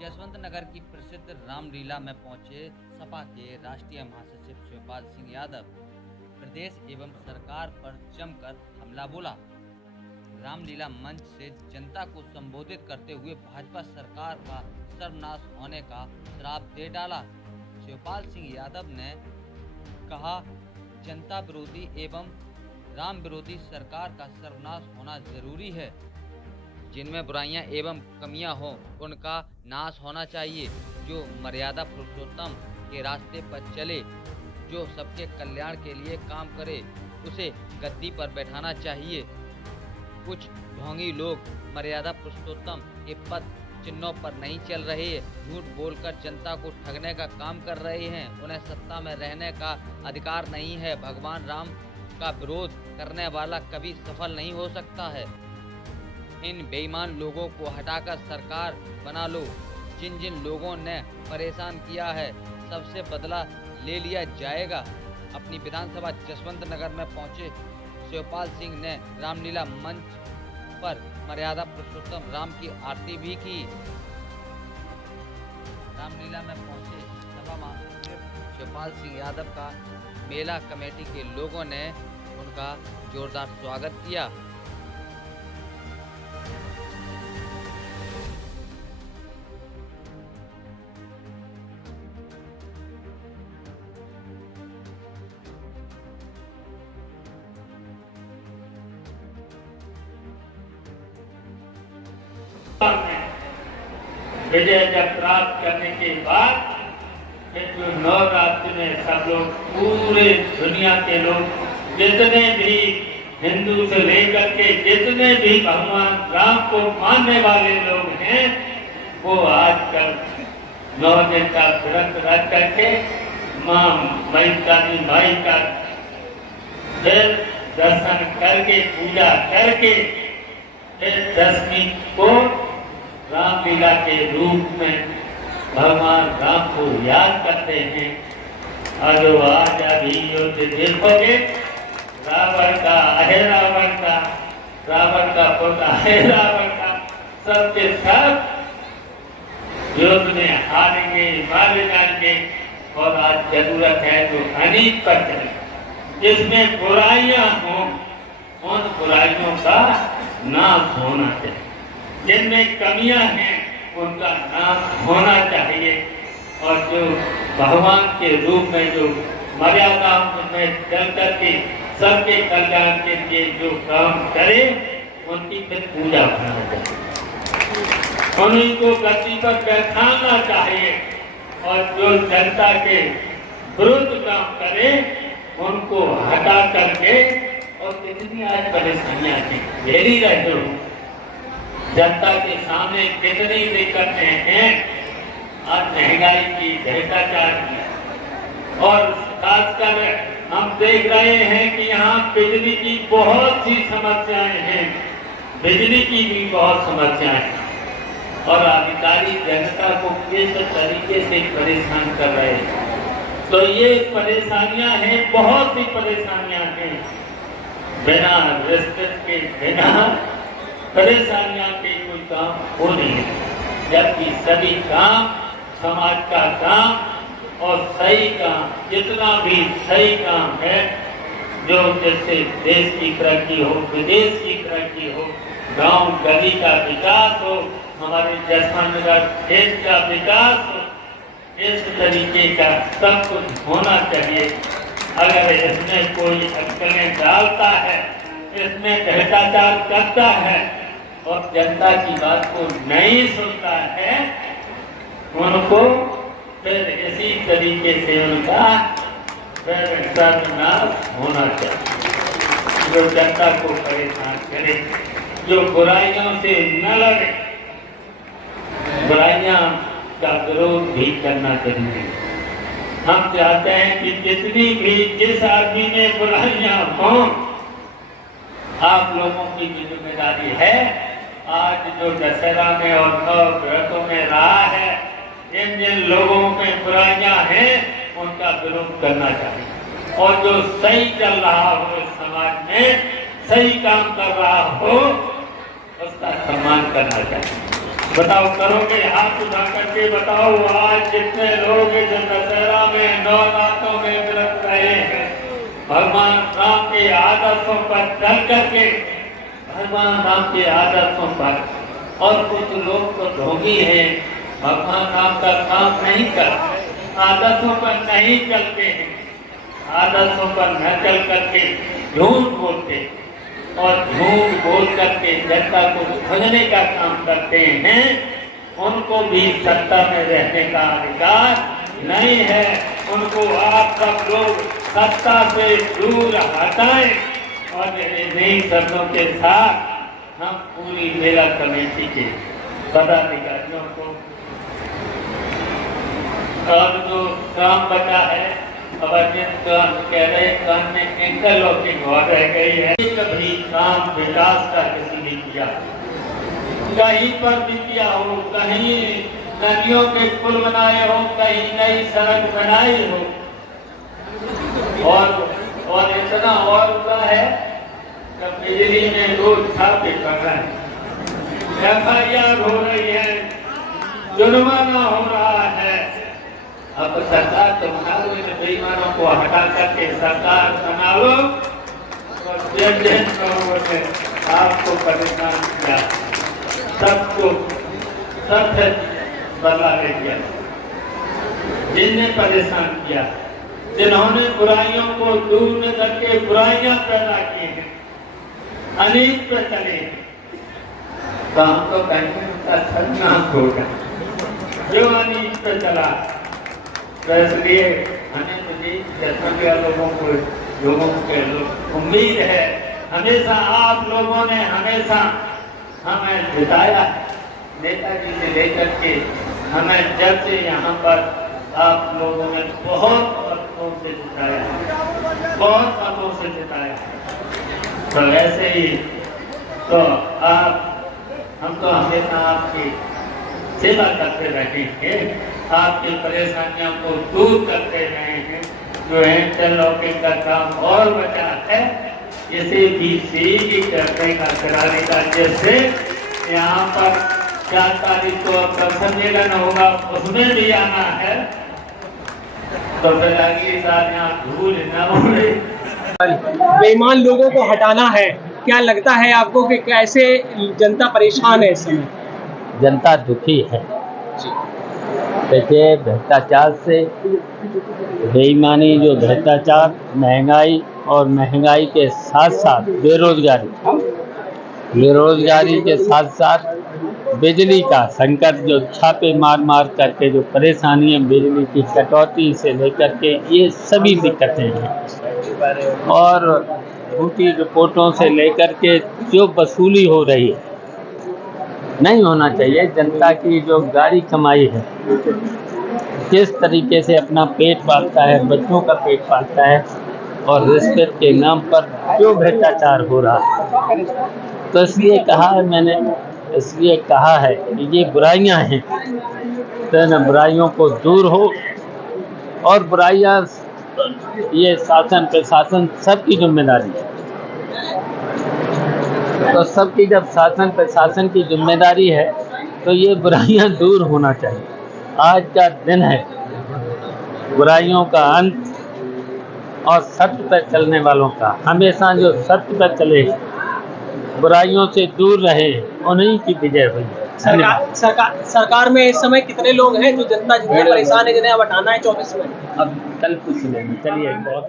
जसवंत नगर की प्रसिद्ध रामलीला में पहुंचे सपा के राष्ट्रीय महासचिव शिवपाल सिंह यादव। प्रदेश एवं सरकार पर जमकर हमला बोला। रामलीला मंच से जनता को संबोधित करते हुए भाजपा सरकार का सर्वनाश होने का श्राप दे डाला। शिवपाल सिंह यादव ने कहा, जनता विरोधी एवं राम विरोधी सरकार का सर्वनाश होना जरूरी है। जिनमें बुराइयां एवं कमियां हों उनका नाश होना चाहिए। जो मर्यादा पुरुषोत्तम के रास्ते पर चले, जो सबके कल्याण के लिए काम करे, उसे गद्दी पर बैठाना चाहिए। कुछ ढोंगी लोग मर्यादा पुरुषोत्तम के पद चिन्हों पर नहीं चल रहे, झूठ बोलकर जनता को ठगने का काम कर रहे हैं। उन्हें सत्ता में रहने का अधिकार नहीं है। भगवान राम का विरोध करने वाला कभी सफल नहीं हो सकता है। इन बेईमान लोगों को हटाकर सरकार बना लो। जिन जिन लोगों ने परेशान किया है सबसे बदला ले लिया जाएगा। अपनी विधानसभा जसवंत नगर में पहुंचे शिवपाल सिंह ने रामलीला मंच पर मर्यादा पुरुषोत्तम राम की आरती भी की। रामलीला में पहुंचे सपा महासचिव शिवपाल सिंह यादव का मेला कमेटी के लोगों ने उनका जोरदार स्वागत किया। विजय जब प्राप्त करने के बाद फिर जो नवरात्रि में सब लोग, पूरे दुनिया के लोग, जितने भी हिंदू से लेकर के जितने भी भगवान राम को मानने वाले लोग हैं, वो आजकल 9 दिन का व्रत रख करके माँ महिषासुर माई का फिर दर्शन करके पूजा करके फिर दशमी को रामलीला के रूप में भगवान राम को याद करते हैं। और जो आज अभी युद्ध देखोगे, रावण का है, रावण का पोता है, रावण का, सबके सब युद्ध में हारेंगे, मारे जाएंगे। और आज जरूरत है जो अनीत पर चले, जिसमें बुराइयां हों उन बुराइयों का नाश होना चाहिए। जिनमें कमियां हैं उनका नाश होना चाहिए। और जो भगवान के रूप में जो मर्यादा में चल करके सबके कल्याण के लिए जो काम करे, उनकी फिर पूजा करना चाहिए, उन्हीं को गद्दी पर बैठाना चाहिए। और जो जनता के विरुद्ध काम करे उनको हटा करके, और कितनी आज परेशानियां थी, घेरी रहे हो जनता के सामने, कितनी दिक्कतें हैं। आज महंगाई की, भ्रष्टाचार की, और खासकर हम देख रहे हैं कि यहाँ बिजली की बहुत सी समस्याएं हैं, बिजली की भी बहुत समस्याएं हैं। और अधिकारी जनता को किस तरीके से परेशान कर रहे हैं। तो ये परेशानियां हैं, बहुत सी परेशानियां हैं। बिना रिश्वत के, बिना परेशानियां के कोई काम हो नहीं है। जबकि सभी काम, समाज का काम और सही काम, जितना भी सही काम है, जो जैसे देश की तरक्की हो, विदेश की तरक्की हो, गांव गली का विकास हो, हमारे जसवंत नगर देश का विकास हो, इस तरीके का सब कुछ होना चाहिए। अगर इसमें कोई अटकलें डालता है, इसमें भ्रष्टाचार करता है और जनता की बात को नहीं सुनता है, उनको फिर इसी तरीके से उनका फिर सर्वनाश होना चाहिए। जो जनता को परेशान करे, जो बुराइयों से न लड़े, बुराइयां का विरोध भी करना चाहिए। हम चाहते हैं कि जितनी भी, जिस आदमी में बुराइयां हों, आप लोगों की भी जिम्मेदारी है। आज जो दशहरा में और नवरात्रों में रहा है, जिन लोगों में बुराइयां हैं उनका विरोध करना चाहिए। और जो सही चल रहा हो, इस समाज में सही काम कर रहा हो, उसका सम्मान करना चाहिए। बताओ, करोगे? हाथ उठा करके बताओ। आज जितने लोग इस दशहरा में 9 रातों में व्रत रहे हैं, भगवान राम के आदर्शों पर चल करके, भगवान राम के आदर्शों पर, और कुछ लोग तो ढोंगी हैं, भगवान राम का काम नहीं करते, आदर्शों पर नहीं चलते हैं, आदर्शों पर न चल करके झूठ बोलते और झूठ बोल करके जनता को भजने का काम करते हैं। उनको भी सत्ता में रहने का अधिकार नहीं है। उनको आप सब लोग सत्ता से दूर हटाएं। और इन्हीं शब्दों के साथ हम पूरी मेला कमेटी के पदाधिकारियों को, और जो काम बचा है, अब जिन कान कह रहे कान में इंटरलॉकिंग हो रह गई है, कभी काम विकास का किसी ने किया, कहीं पर भी किया हो, कहीं नदियों के पुल बनाए हो, कहीं नई सड़क बनाई हो, और इतना और हुआ है कि बिजली में रोज छापे पड़ रहे हैं, FIR हो रही है, जुर्माना हो रहा है। अब सरकार तो बना लो, इन बेईमानों को हटा करके सरकार बना लो, और जिन लोगों ने आपको परेशान किया सबको सबसे बदला ले दिया। जिनने परेशान किया, जिन्होंने बुराइयों को दूर न करके बुराइयां पैदा की हैं, अनेक पे चले हैं, तो हम तो कहेंगे उनका सर्वनाश होगा जो अनेक पे चला। तो इसलिए हमें लोगों के उम्मीद है, हमेशा आप लोगों ने हमेशा हमें जिताया, नेताजी से लेकर के हमें जब से यहाँ पर आप लोगों ने बहुत मतों से जिताया, बहुत मतों से जिताया। तो ऐसे ही तो हम तो हमेशा आपकी सेवा करते रहेंगे, आपकी परेशानियों को दूर करते रहेंगे। जो इंटरलॉकिंग का काम और बचा है, इसे भी सीधी करने का, कराने का, जिससे यहाँ पर 4 तारीख को अब सम्मेलन होगा, उसमें भी आना है, तो फिर अगली साल यहाँ धूल न उड़े। बेईमान लोगों को हटाना है। क्या लगता है आपको कि कैसे जनता परेशान है इस समय? जनता दुखी है। देखिए, भ्रष्टाचार से, बेईमानी, जो भ्रष्टाचार, महंगाई, और महंगाई के साथ साथ बेरोजगारी के साथ साथ बिजली का संकट, जो छापे मार मार करके जो परेशानियां, बिजली की कटौती से लेकर के ये सभी दिक्कतें हैं, और झूठी रिपोर्टों से लेकर के जो वसूली हो रही है, नहीं होना चाहिए। जनता की जो गाड़ी कमाई है, किस तरीके से अपना पेट पालता है, बच्चों का पेट पालता है, और रिश्वत के नाम पर जो भ्रष्टाचार हो रहा है, तो इसलिए कहा है मैंने, इसलिए कहा है कि ये बुराइयां हैं, तो न बुराइयों को दूर हो, और बुराइयां, ये शासन प्रशासन सबकी जिम्मेदारी है। तो सबकी जब शासन प्रशासन की जिम्मेदारी है, तो ये बुराइयां दूर होना चाहिए। आज का दिन है बुराइयों का अंत और सत्य पर चलने वालों का। हमेशा जो सत्य पर चले, बुराइयों से दूर रहे, उन्हीं की विजय हुई। सरकार में इस समय कितने लोग हैं जो जनता जितने परेशान है, जिन्हें अब हटाना है 24 में? अब कल कुछ नहीं, चलिए बहुत